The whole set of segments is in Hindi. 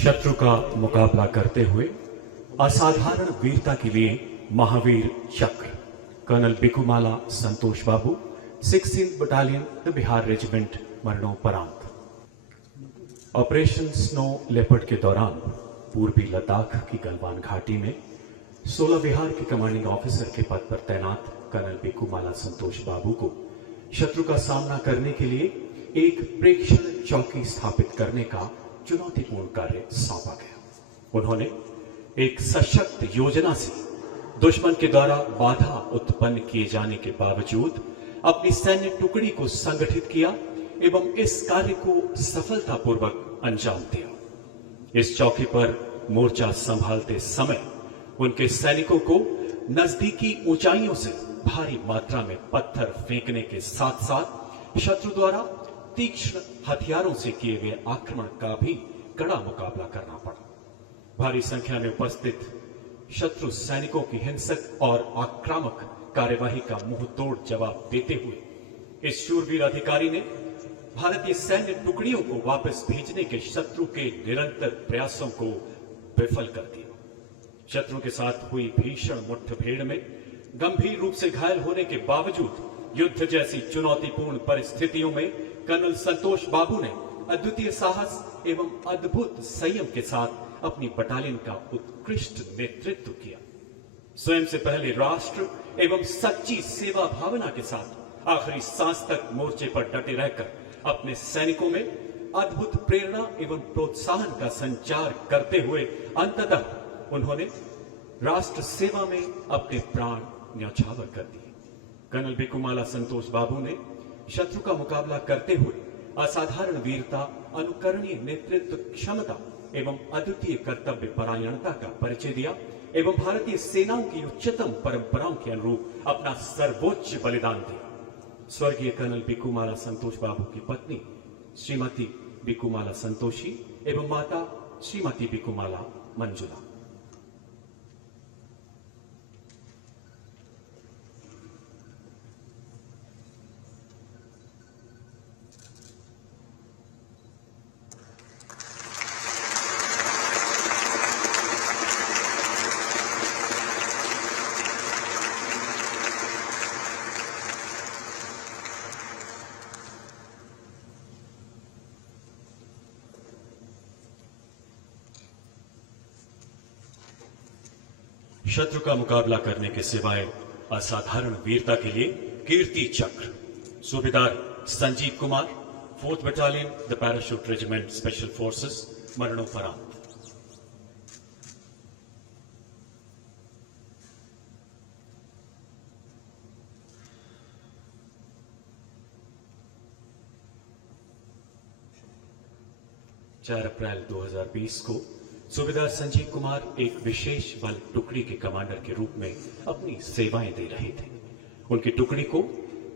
शत्रु का मुकाबला करते हुए असाधारण वीरता के लिए Mahavir Chakra colonel Bikumalla Santosh Babu 16th battalion the Bihar regiment मरणोपरांत। ऑपरेशन स्नो लेपर्ड के दौरान पूर्वी लद्दाख की गलवान घाटी में 16 बिहार के कमांडिंग ऑफिसर के पद पर तैनात कर्नल बिकुमाला संतोष बाबू को शत्रु का सामना करने के लिए एक प्रेक्षण चौकी स्थापित करने का चुनौतीपूर्ण कार्य सौंपा गया। उन्होंने एक सशक्त योजना से दुश्मन के द्वारा बाधा उत्पन्न किए जाने के बावजूद अपनी सैन्य टुकड़ी को संगठित किया एवं इस कार्य को सफलतापूर्वक अंजाम दिया। इस चौकी पर मोर्चा संभालते समय उनके सैनिकों को नजदीकी ऊंचाइयों से भारी मात्रा में पत्थर फेंकने के साथ साथ शत्रु द्वारा तीक्ष्ण हथियारों से किए गए आक्रमण का भी कड़ा मुकाबला करना पड़ा। भारी संख्या में उपस्थित शत्रु सैनिकों की हिंसक और आक्रामक कार्यवाही का मुंह तोड़ जवाब देते हुए इस शूरवीर अधिकारी ने भारतीय सैन्य टुकड़ियों को वापस भेजने के शत्रु के निरंतर प्रयासों को विफल कर दिया। शत्रु के साथ हुई भीषण मुठभेड़ में गंभीर रूप से घायल होने के बावजूद युद्ध जैसी चुनौतीपूर्ण परिस्थितियों में कर्नल संतोष बाबू ने अद्वितीय साहस एवं अद्भुत संयम के साथ अपनी बटालियन का उत्कृष्ट नेतृत्व किया। स्वयं से पहले राष्ट्र एवं सच्ची सेवा भावना के साथ आखिरी सांस तक मोर्चे पर डटे रहकर अपने सैनिकों में अद्भुत प्रेरणा एवं प्रोत्साहन का संचार करते हुए अंततः उन्होंने राष्ट्र सेवा में अपने प्राण न्यौछावर कर दिए। कर्नल बिकुमाला संतोष बाबू ने शत्रु का मुकाबला करते हुए असाधारण वीरता, अनुकरणीय नेतृत्व क्षमता एवं अद्वितीय कर्तव्य परायणता का परिचय दिया एवं भारतीय सेनाओं की उच्चतम परंपराओं के अनुरूप अपना सर्वोच्च बलिदान दिया। स्वर्गीय कर्नल बिकुमाला संतोष बाबू की पत्नी श्रीमती बिकुमाला संतोषी एवं माता श्रीमती बिकुमाला मंजुला। शत्रु का मुकाबला करने के सिवाय असाधारण वीरता के लिए कीर्ति चक्र सूबेदार Sanjeev Kumar 4th battalion the parachute regiment special forces मरणोपरांत। चार अप्रैल 2020 को सूबेदार संजीव कुमार एक विशेष बल टुकड़ी के कमांडर के रूप में अपनी सेवाएं दे रहे थे। उनकी टुकड़ी को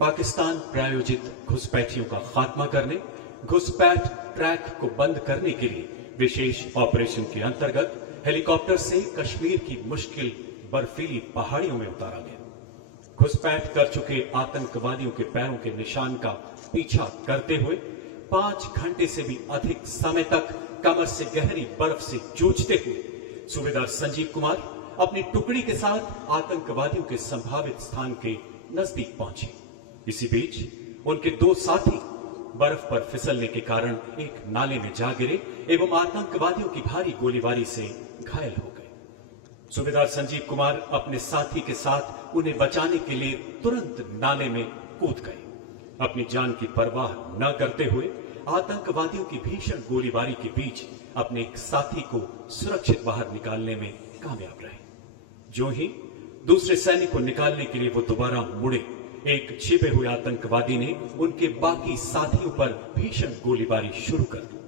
पाकिस्तान प्रायोजित घुसपैठियों का खात्मा करने, घुसपैठ ट्रैक को बंद करने के लिए विशेष ऑपरेशन के अंतर्गत हेलीकॉप्टर से कश्मीर की मुश्किल बर्फीली पहाड़ियों में उतारा गया। घुसपैठ कर चुके आतंकवादियों के पैरों के निशान का पीछा करते हुए 5 घंटे से भी अधिक समय तक कमर से गहरी बर्फ से जूझते हुए सूबेदार संजीव कुमार अपनी टुकड़ी के साथ आतंकवादियों के संभावित स्थान के नजदीक पहुंचे। इसी बीच उनके 2 साथी बर्फ पर फिसलने के कारण एक नाले में जा गिरे एवं आतंकवादियों की भारी गोलीबारी से घायल हो गए। सूबेदार संजीव कुमार अपने साथी के साथ उन्हें बचाने के लिए तुरंत नाले में कूद गए। अपनी जान की परवाह न करते हुए आतंकवादियों की भीषण गोलीबारी के बीच अपने एक साथी को सुरक्षित बाहर निकालने में कामयाब रहे। जो ही दूसरे सैनिक को निकालने के लिए वो दोबारा मुड़े, एक छिपे हुए आतंकवादी ने उनके बाकी साथियों पर भीषण गोलीबारी शुरू कर दी।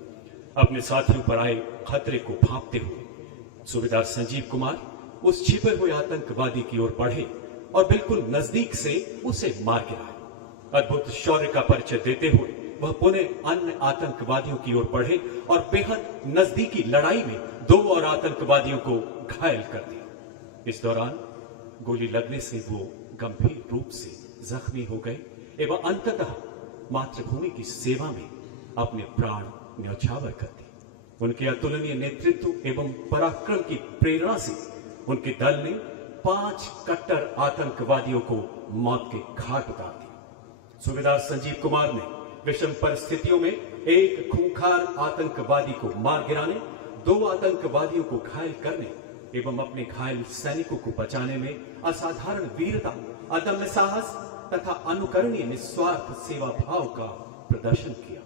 अपने साथियों पर आए खतरे को भांपते हुए सूबेदार संजीव कुमार उस छिपे हुए आतंकवादी की ओर बढ़े और बिल्कुल नजदीक से उसे मार गिराया। अद्भुत शौर्य का परिचय देते हुए वह पुनः अन्य आतंकवादियों की ओर बढ़े और बेहद नजदीकी लड़ाई में 2 और आतंकवादियों को घायल कर दिया। इस दौरान गोली लगने से वो गंभीर रूप से जख्मी हो गए एवं अंततः मातृभूमि की सेवा में अपने प्राण न्यौछावर कर दिए। उनके अतुलनीय नेतृत्व एवं पराक्रम की प्रेरणा से उनके दल ने 5 कट्टर आतंकवादियों को मौत के घाट उतार दिया। सूबेदार संजीव कुमार ने विषम परिस्थितियों में एक खूंखार आतंकवादी को मार गिराने, 2 आतंकवादियों को घायल करने एवं अपने घायल सैनिकों को बचाने में असाधारण वीरता, अदम्य साहस तथा अनुकरणीय निस्वार्थ सेवा भाव का प्रदर्शन किया।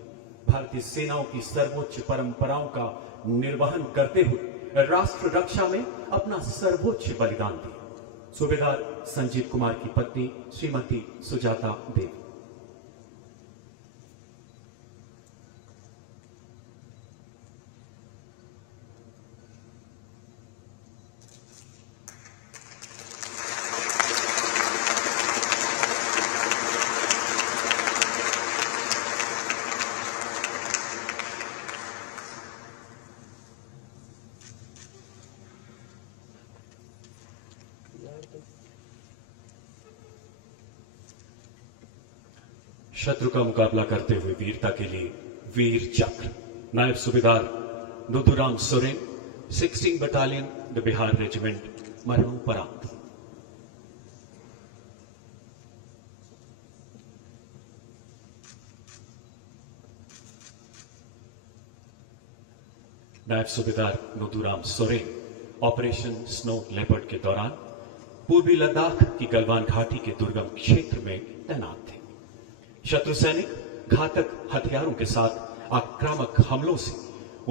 भारतीय सेनाओं की सर्वोच्च परंपराओं का निर्वहन करते हुए राष्ट्र रक्षा में अपना सर्वोच्च बलिदान दिया। सूबेदार संजीव कुमार की पत्नी श्रीमती सुजाता देवी। शत्रु का मुकाबला करते हुए वीरता के लिए वीर चक्र नायब सूबेदार Nuduram Soren, 16 battalion the Bihar regiment, मरणोपरांत। नायब सूबेदार Nuduram Soren operation snow leopard के दौरान पूर्वी लद्दाख की गलवान घाटी के दुर्गम क्षेत्र में तैनात थे। शत्रु सैनिक घातक हथियारों के साथ आक्रामक हमलों से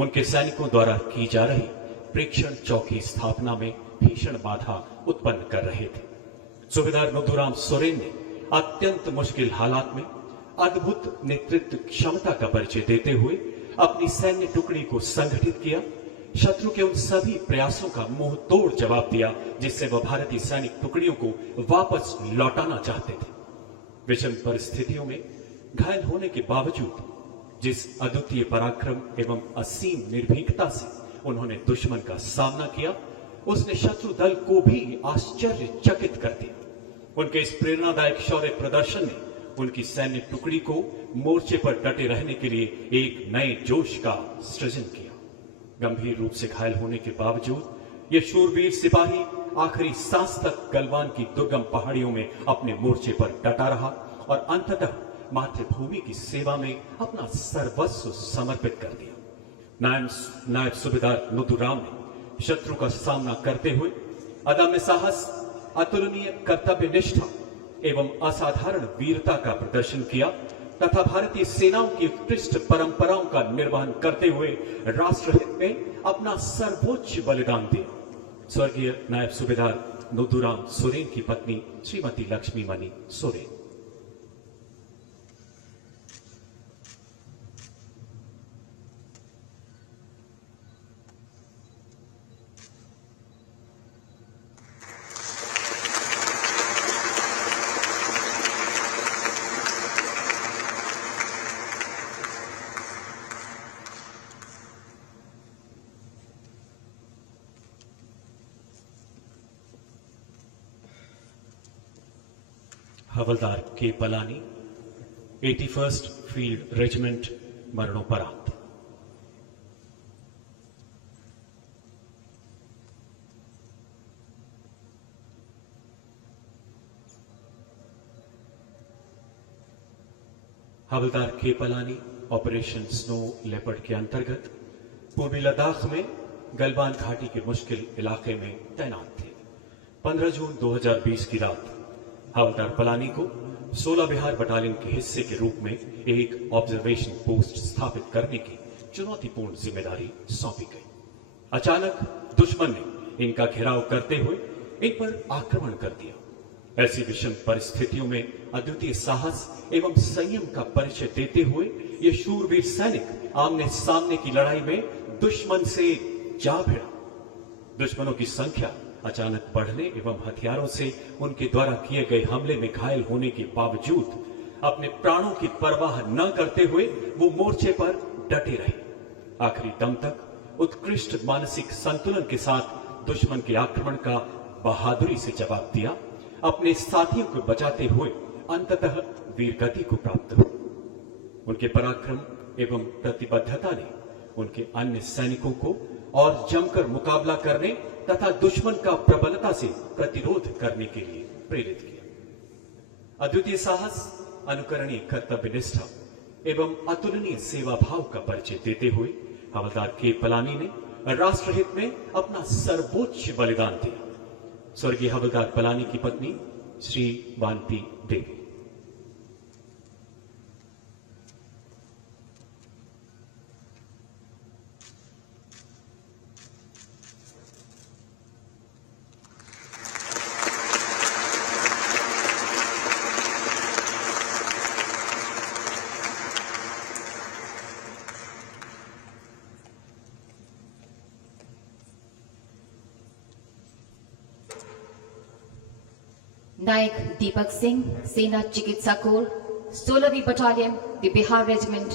उनके सैनिकों द्वारा की जा रही प्रेक्षण चौकी स्थापना में भीषण बाधा उत्पन्न कर रहे थे। सूबेदार नुदुराम सोरेन ने अत्यंत मुश्किल हालात में अद्भुत नेतृत्व क्षमता का परिचय देते हुए अपनी सैन्य टुकड़ी को संगठित किया। शत्रु के उन सभी प्रयासों का मुंह तोड़ जवाब दिया जिससे वह भारतीय सैनिक टुकड़ियों को वापस लौटाना चाहते थे। विषम परिस्थितियों में घायल होने के बावजूद जिस अद्वितीय पराक्रम एवं असीम निर्भीकता से उन्होंने दुश्मन का सामना किया, उसने शत्रु दल को भी आश्चर्यचकित कर दिया। उनके इस प्रेरणादायक शौर्य प्रदर्शन ने उनकी सैन्य टुकड़ी को मोर्चे पर डटे रहने के लिए एक नए जोश का सृजन किया। गंभीर रूप से घायल होने के बावजूद यह शूरवीर सिपाही आखिरी सांस तक गलवान की दुर्गम पहाड़ियों में अपने मोर्चे पर डटा रहा और अंततः मातृभूमि की सेवा में अपना सर्वस्व समर्पित कर दिया। नायब सूबेदार नुदुराम ने शत्रु का सामना करते हुए अदम्य साहस, अतुलनीय कर्तव्य निष्ठा एवं असाधारण वीरता का प्रदर्शन किया तथा भारतीय सेनाओं की उत्कृष्ट परंपराओं का निर्वहन करते हुए राष्ट्रहित में अपना सर्वोच्च बलिदान दिया। स्वर्गीय नायब सूबेदार नुदुराम सोरेन की पत्नी श्रीमती लक्ष्मी मणि सोरेन। हवलदार के पलानी, 81st फील्ड रेजिमेंट, मरणोपरांत। हवलदार के पलानी ऑपरेशन स्नो लेपर्ड के अंतर्गत पूर्वी लद्दाख में गलवान घाटी के मुश्किल इलाके में तैनात थे। 15 जून 2020 की रात हवलदार पलानी को 16 बिहार बटालियन के हिस्से के रूप में एक ऑब्जर्वेशन पोस्ट स्थापित करने की चुनौतीपूर्ण जिम्मेदारी सौंपी गई। अचानक दुश्मन ने इनका घेराव करते हुए इन पर आक्रमण कर दिया। ऐसी विषम परिस्थितियों में अद्वितीय साहस एवं संयम का परिचय देते हुए ये शूरवीर सैनिक आमने सामने की लड़ाई में दुश्मन से जा भिड़ा। दुश्मनों की संख्या अचानक बढ़ने एवं हथियारों से उनके द्वारा किए गए हमले में घायल होने के बावजूद अपने प्राणों की परवाह न करते हुए वो मोर्चे पर डटे रहे। आखिरी दम तक उत्कृष्ट मानसिक संतुलन के साथ दुश्मन के आक्रमण का बहादुरी से जवाब दिया। अपने साथियों को बचाते हुए अंततः वीरगति को प्राप्त हुआ। उनके पराक्रम एवं प्रतिबद्धता ने उनके अन्य सैनिकों को और जमकर मुकाबला करने तथा दुश्मन का प्रबलता से प्रतिरोध करने के लिए प्रेरित किया। अद्वितीय साहस, अनुकरणीय कर्तव्य निष्ठा एवं अतुलनीय सेवा भाव का परिचय देते हुए हवलदार के पलानी ने राष्ट्रहित में अपना सर्वोच्च बलिदान दिया। स्वर्गीय हवलदार पलानी की पत्नी श्री बांती देवी। नायक दीपक सिंह, सेना चिकित्सा कोर, 16वीं बटालियन, द बिहार रेजिमेंट,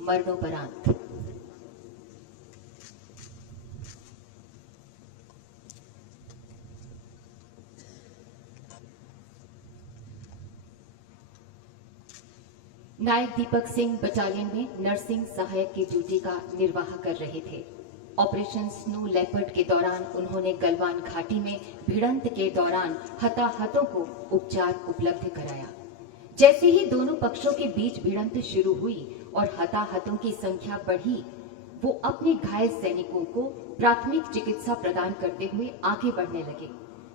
मरणोपरांत। नायक दीपक सिंह बटालियन में नर्सिंग सहायक की ड्यूटी का निर्वाह कर रहे थे। ऑपरेशन स्नो लेपर्ड के दौरान उन्होंने गलवान घाटी में भिड़ंत के दौरान हताहतों को उपचार उपलब्ध कराया। जैसे ही दोनों पक्षों के बीच भिड़ंत शुरू हुई और हताहतों की संख्या बढ़ी, वो अपने घायल सैनिकों को प्राथमिक चिकित्सा प्रदान करते हुए आगे बढ़ने लगे।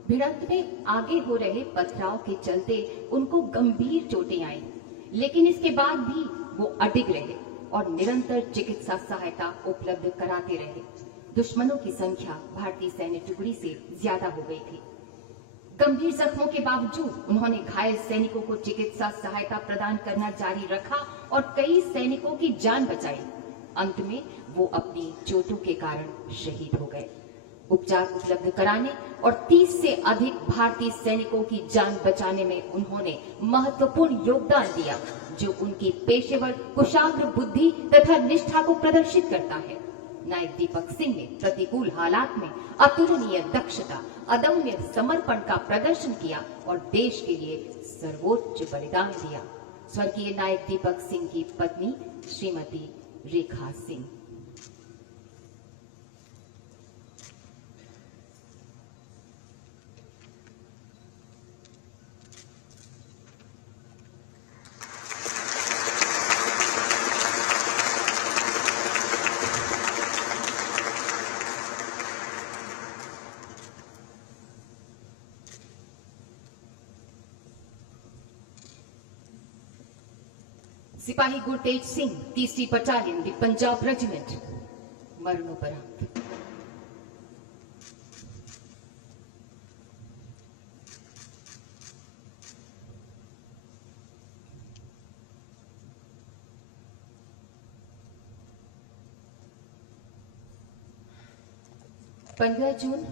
भिड़ंत में आगे हो रहे पथराव के चलते उनको गंभीर चोटें आई, लेकिन इसके बाद भी वो अडिग रहे और निरंतर चिकित्सा सहायता उपलब्ध कराते रहे। दुश्मनों की संख्या भारतीय सैन्य टुकड़ी से ज्यादा हो गई थी। गंभीर जख्मों के बावजूद उन्होंने घायल सैनिकों को चिकित्सा सहायता प्रदान करना जारी रखा और कई सैनिकों की जान बचाई। अंत में वो अपनी चोटों के कारण शहीद हो गए। उपचार उपलब्ध कराने और 30 से अधिक भारतीय सैनिकों की जान बचाने में उन्होंने महत्वपूर्ण योगदान दिया, जो उनकी पेशेवर कुशाग्र बुद्धि तथा निष्ठा को प्रदर्शित करता है। नायक दीपक सिंह ने प्रतिकूल हालात में अतुलनीय दक्षता, अदम्य समर्पण का प्रदर्शन किया और देश के लिए सर्वोच्च बलिदान दिया। स्वर्गीय नायक दीपक सिंह की पत्नी श्रीमती रेखा सिंह। सिपाही गुरतेज सिंह, 3री बटालियन, द पंजाब रेजिमेंट, मरणोपरांत। जून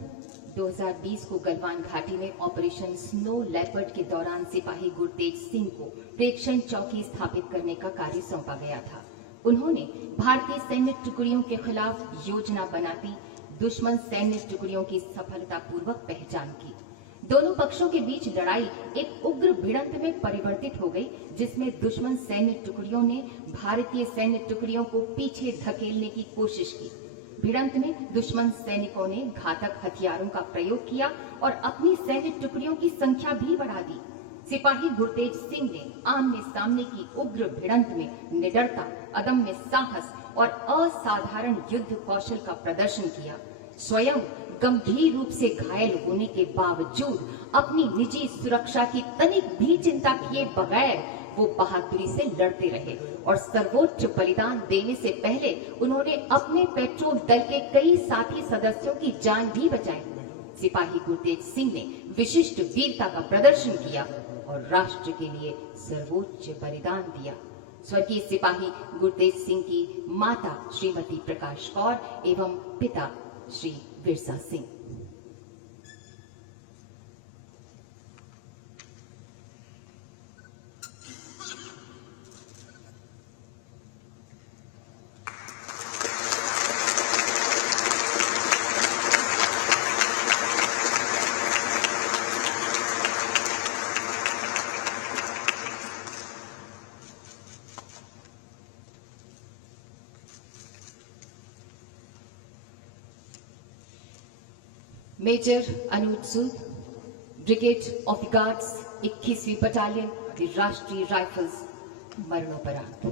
2020 को गलवान घाटी में ऑपरेशन स्नो लेपर्ड के दौरान सिपाही गुरतेज सिंह को प्रेक्षण चौकी स्थापित करने का कार्य सौंपा गया था। उन्होंने भारतीय सैन्य टुकड़ियों के खिलाफ योजना बनाती दुश्मन सैन्य टुकड़ियों की सफलतापूर्वक पहचान की। दोनों पक्षों के बीच लड़ाई एक उग्र भिड़ंत में परिवर्तित हो गई, जिसमें दुश्मन सैन्य टुकड़ियों ने भारतीय सैन्य टुकड़ियों को पीछे धकेलने की कोशिश की। भिड़ंत में दुश्मन सैनिकों ने घातक हथियारों का प्रयोग किया और अपनी सैन्य टुकड़ियों की संख्या भी बढ़ा दी। सिपाही गुरतेज सिंह ने आमने सामने की उग्र भिड़ंत में निडरता, अदम्य साहस और असाधारण युद्ध कौशल का प्रदर्शन किया। स्वयं गंभीर रूप से घायल होने के बावजूद अपनी निजी सुरक्षा की तनिक भी चिंता किए बगैर वो बहादुरी से लड़ते रहे और सर्वोच्च बलिदान देने से पहले उन्होंने अपने पेट्रोल दल के कई साथी सदस्यों की जान भी बचाई। सिपाही गुरतेज सिंह ने विशिष्ट वीरता का प्रदर्शन किया और राष्ट्र के लिए सर्वोच्च बलिदान दिया। स्वर्गीय सिपाही गुरतेज सिंह की माता श्रीमती प्रकाश कौर एवं पिता Shri Birsa Singh. Major Anuj Sood, brigade of the Guards 21वीं बटालियन राष्ट्रीय राइफल्स, मरणोपरांत।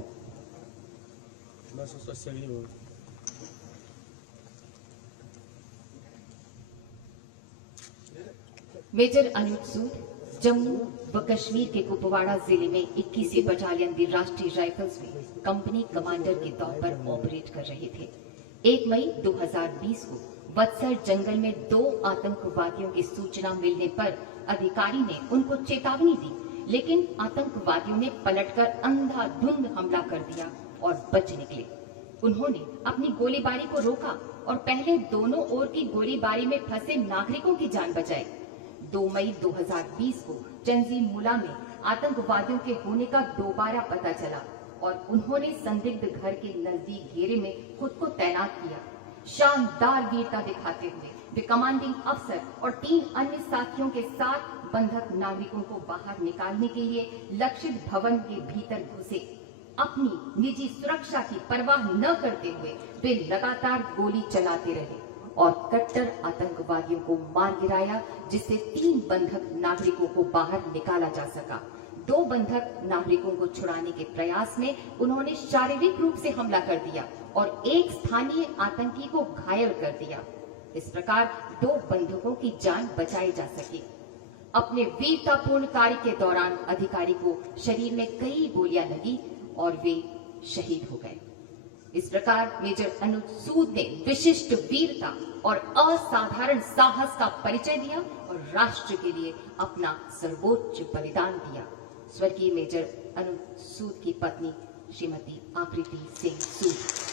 मेजर अनुज सूद जम्मू व कश्मीर के कुपवाड़ा जिले में 21वीं बटालियन दी राष्ट्रीय राइफल्स में कंपनी कमांडर के तौर पर ऑपरेट कर रहे थे। 1 मई 2020 को बत्सर जंगल में 2 आतंकवादियों की सूचना मिलने पर अधिकारी ने उनको चेतावनी दी, लेकिन आतंकवादियों ने पलटकर अंधाधुंध हमला कर दिया और बच निकले। उन्होंने अपनी गोलीबारी को रोका और पहले दोनों ओर की गोलीबारी में फंसे नागरिकों की जान बचाई। 2 मई 2020 को चंजीमुला में आतंकवादियों के होने का दोबारा पता चला और उन्होंने संदिग्ध घर के नजदीक घेरे में खुद को तैनात किया। शानदार वीरता दिखाते हुए वे कमांडिंग अफसर और 3 अन्य साथियों के साथ बंधक नागरिकों को बाहर निकालने के लिए लक्षित भवन के भीतर घुसे। अपनी निजी सुरक्षा की परवाह न करते हुए वे लगातार गोली चलाते रहे और कट्टर आतंकवादियों को मार गिराया, जिससे 3 बंधक नागरिकों को बाहर निकाला जा सका। 2 बंधक नागरिकों को छुड़ाने के प्रयास में उन्होंने शारीरिक रूप से हमला कर दिया और एक स्थानीय आतंकी को घायल कर दिया। इस प्रकार 2 बंधकों की जान बचाई जा सकी। अपने वीरतापूर्ण कार्य के दौरान अधिकारी को शरीर में कई गोलियां लगी और वे शहीद हो गए। इस प्रकार मेजर अनुज सूद ने विशिष्ट वीरता और असाधारण साहस का परिचय दिया और राष्ट्र के लिए अपना सर्वोच्च बलिदान दिया। स्वर्गीय मेजर अनुज सूद की पत्नी श्रीमती आकृति सिंह सूद।